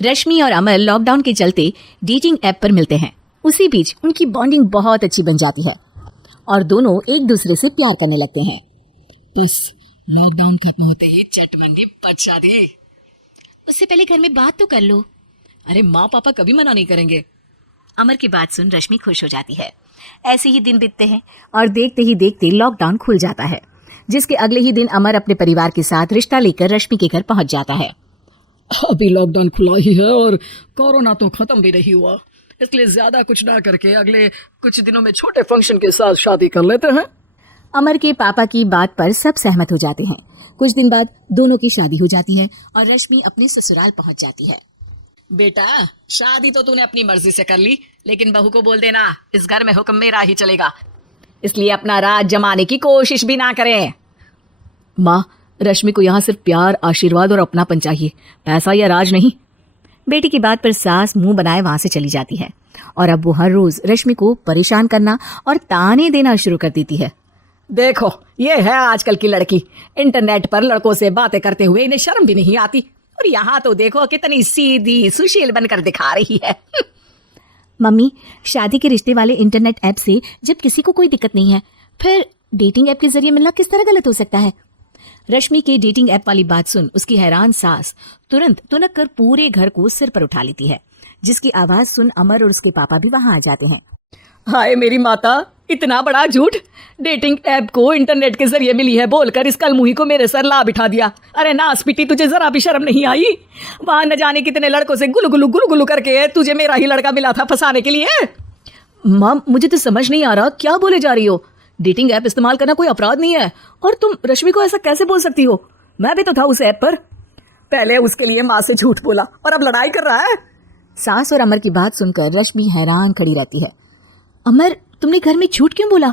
रश्मि और अमर लॉकडाउन के चलते डेटिंग ऐप पर मिलते हैं। उसी बीच उनकी बॉन्डिंग बहुत अच्छी बन जाती है और दोनों एक दूसरे से प्यार करने लगते हैं। बस लॉकडाउन खत्म होते ही चटमंदी बचा दे। उससे पहले घर में बात तो कर लो। अरे माँ पापा कभी मना नहीं करेंगे। अमर की बात सुन रश्मि खुश हो जाती है। ऐसे ही दिन बीतते हैं और देखते ही देखते लॉकडाउन खुल जाता है, जिसके अगले ही दिन अमर अपने परिवार के साथ रिश्ता लेकर रश्मि के घर पहुंच जाता है। अभी लॉकडाउन खुला ही है और कोरोना तो खत्म भी नहीं हुआ, इसलिए ज्यादा कुछ ना करके अगले कुछ दिनों में छोटे फंक्शन के साथ शादी कर लेते हैं। अमर के पापा की बात पर सब सहमत हो जाते हैं। कुछ दिन बाद दोनों की शादी हो जाती है और रश्मि अपने ससुराल पहुंच जाती है। बेटा शादी तो तूने अपनी मर्जी से कर ली, लेकिन बहू को बोल देना इस घर में हुक्म मेरा ही चलेगा, इसलिए अपना राज जमाने की कोशिश भी ना करें। माँ, रश्मि को यहाँ सिर्फ प्यार, आशीर्वाद और अपनापन चाहिए, पैसा या राज नहीं। बेटी की बात पर सास मुंह बनाए वहां से चली जाती है और अब वो हर रोज रश्मि को परेशान करना और ताने देना शुरू कर देती है। देखो ये है आजकल की लड़की, इंटरनेट पर लड़कों से बातें करते हुए इन्हें शर्म भी नहीं आती, और यहाँ तो देखो कितनी सीधी सुशील बनकर दिखा रही है। मम्मी, शादी के रिश्ते वाले इंटरनेट ऐप से जब किसी को कोई दिक्कत नहीं है, फिर डेटिंग ऐप के जरिए मिलना किस तरह गलत हो सकता है? रश्मि के डेटिंग ऐप वाली बात सुन उसकी हैरान सास तुरंत तुनक कर पूरे घर को सिर पर उठा लेती है, जिसकी आवाज सुन अमर और उसके पापा भी वहां आ जाते हैं। हाय मेरी माता, इतना बड़ा झूठ! डेटिंग ऐप को इंटरनेट के जरिए मिली है बोलकर इस कलमुही को मेरे सर ला बिठा दिया। अरे नास पिटी, तुझे जरा भी शर्म नहीं आई? वहां न जाने कितने लड़कों से गुलु गुलु करके तुझे मेरा ही लड़का मिला था फंसाने के लिए। माँ, मुझे तो समझ नहीं आ रहा क्या बोले जा रही हो। डेटिंग ऐप इस्तेमाल करना कोई अपराध नहीं है, और तुम रश्मि को ऐसा कैसे बोल सकती हो? मैं भी तो था उस ऐप पर। पहले उसके लिए माँ से झूठ बोला और अब लड़ाई कर रहा है। सास और अमर की बात सुनकर रश्मि हैरान खड़ी रहती है। अमर, तुमने घर में झूठ क्यों बोला?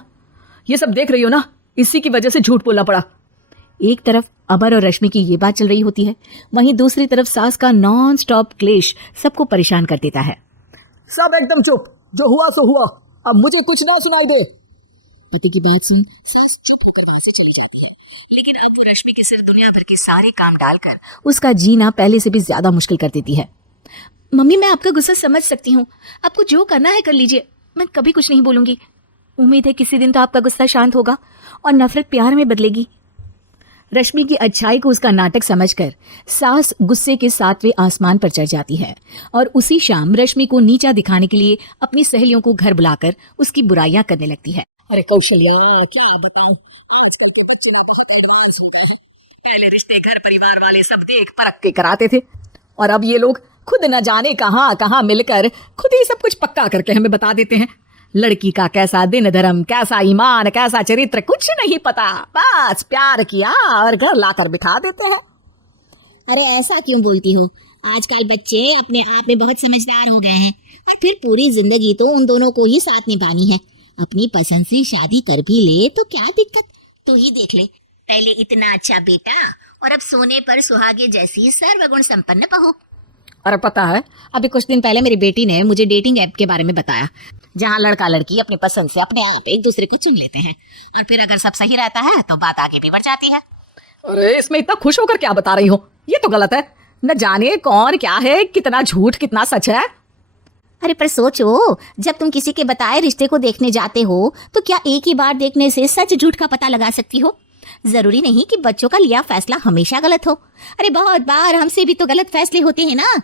ये सब देख रही हो ना, इसी की वजह से झूठ बोलना पड़ा। एक तरफ अमर और रश्मि की ये बात चल रही होती है, वहीं दूसरी तरफ सास का नॉन स्टॉप क्लेश सबको परेशान कर देता है। सब एकदम चुप, जो हुआ सो हुआ, अब मुझे कुछ ना सुनाई दे। पति की बात सुन सास चुप होकर वहां से चली जाती है, लेकिन अब वो रश्मि के सिर दुनिया भर के सारे काम डालकर उसका जीना पहले से भी ज्यादा मुश्किल कर देती है। मम्मी, मैं आपका गुस्सा समझ सकती हूँ, आपको जो करना है कर लीजिए, मैं कभी कुछ नहीं बोलूंगी। उम्मीद है किसी दिन तो आपका गुस्सा शांत होगा और नफरत प्यार में बदलेगी। रश्मि की अच्छाई को उसका नाटक समझकर सास गुस्से के 7वें आसमान पर चढ़ जाती है और उसी शाम रश्मि को नीचा दिखाने के लिए अपनी सहेलियों को घर बुलाकर उसकी बुराइयां करने लगती है। अरे कौशल्या, क्या बताऊं, आजकल के बच्चे पहले रिश्ते घर परिवार वाले सब देख परख के कराते थे, और अब ये लोग खुद न जाने कहाँ कहाँ मिलकर खुद ही सब कुछ पक्का करके हमें बता देते हैं। लड़की का कैसा दिन धर्म, कैसा ईमान, कैसा चरित्र, कुछ नहीं पता, बस प्यार किया और घर लाकर बिठा देते हैं। अरे ऐसा क्यों बोलती हो? आजकल बच्चे अपने आप में बहुत समझदार हो गए हैं, और फिर पूरी जिंदगी तो उन दोनों को ही साथ निभानी है। अपनी पसंद से शादी कर भी ले तो क्या दिक्कत? तू ही देख ले, पहले इतना अच्छा बेटा और अब सोने पर सुहागे जैसी सर्वगुण संपन्न बहू। और पता है, अभी कुछ दिन पहले मेरी बेटी ने मुझे डेटिंग ऐप के बारे में बताया, जहाँ लड़का लड़की अपनी पसंद से अपने आप एक दूसरे को चुन लेते हैं, और फिर अगर सब सही रहता है तो बात आगे भी बढ़ जाती है। अरे इसमें इतना खुश होकर क्या बता रही हो? ये तो गलत है। न जाने कौन क्या है, कितना झूठ कितना सच है। अरे पर सोचो, जब तुम किसी के बताए रिश्ते को देखने जाते हो तो क्या एक ही बार देखने से सच झूठ का पता लगा सकती हो? जरूरी नहीं कि बच्चों का लिया फैसला हमेशा गलत हो। अरे बहुत बार हमसे भी तो गलत फैसले होते हैं ना।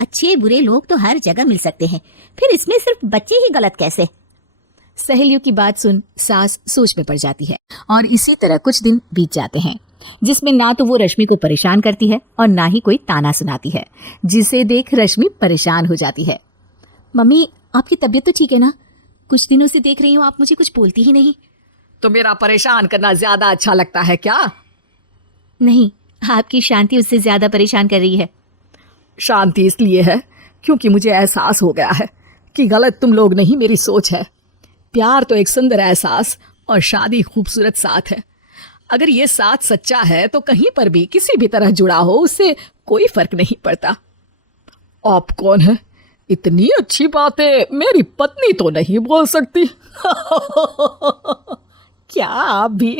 अच्छे बुरे लोग तो हर जगह मिल सकते हैं, फिर इसमें सिर्फ बच्चे ही गलत कैसे? सहेलियों की बात सुन सास सोच में पड़ जाती है और इसी तरह कुछ दिन बीत जाते हैं, जिसमें ना तो वो रश्मि को परेशान करती है और ना ही कोई ताना सुनाती है, जिसे देख रश्मि परेशान हो जाती है। मम्मी, आपकी तबीयत तो ठीक है ना? कुछ दिनों से देख रही हूँ आप मुझे कुछ बोलती ही नहीं। तो मेरा परेशान करना ज्यादा अच्छा लगता है क्या? नहीं, आपकी शांति उससे ज्यादा परेशान कर रही है। शांति इसलिए है क्योंकि मुझे एहसास हो गया है कि गलत तुम लोग नहीं, मेरी सोच है। प्यार तो एक सुंदर एहसास और शादी खूबसूरत साथ है। अगर ये साथ सच्चा है तो कहीं पर भी किसी भी तरह जुड़ा हो, उससे कोई फर्क नहीं पड़ता। आप कौन है? इतनी अच्छी बातें मेरी पत्नी तो नहीं बोल सकती। क्या आप भी?